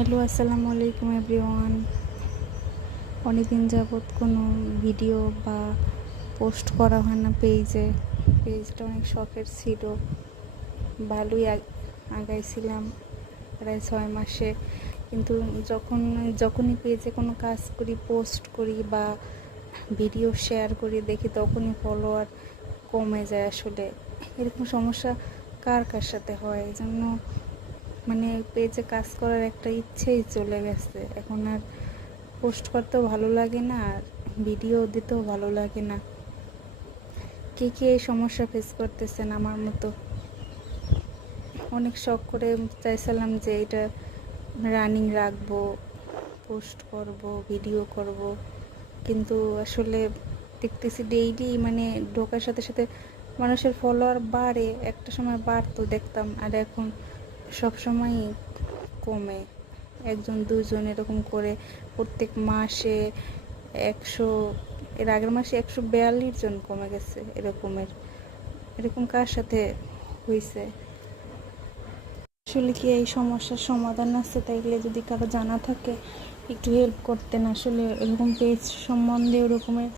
Hello, আসসালামু আলাইকুম everyone. অনেকদিন যাবৎ কোনো ভিডিও বা পোস্ট করা হয় না পেজটা অনেক শখের ছিল, ভালোই আগাইছিলাম প্রায় 6 মাসে। কিন্তু যখনই পেজে কোনো কাজ করি, পোস্ট করি বা ভিডিও শেয়ার করি, দেখি তখনই ফলোয়ার কমে যায়। আসলে এরকম সমস্যা কার কার সাথে হয়? এই জন্য পেজে কাজ করার একটা ইচ্ছেই চলে গেছে। এখন আর পোস্ট করতেও ভালো লাগে না, আর ভিডিও দিতেও ভালো লাগে না। কে কে এই সমস্যা ফেস করতেছেন আমার মতো? অনেক শখ করে চাইছিলাম যে এটা রানিং রাখবো, পোস্ট করব, ভিডিও করব, কিন্তু আসলে দেখতেছি ডেইলি ঢোকার সাথে সাথে মানুষের ফলোয়ার বাড়ে। একটা সময় বাড়তো দেখতাম, আর এখন সব সময় কমে। একজন দুজন এরকম করে প্রত্যেক মাসে 100, এর আগের মাসে 142 জন কমে গেছে। এরকম কার সাথে হয়েছে? আসলে কি এই সমস্যার সমাধান আছে? তাইলে যদি কারো জানা থাকে একটু হেল্প করতেন। আসলে এরকম পেজ সম্বন্ধে ওরকমের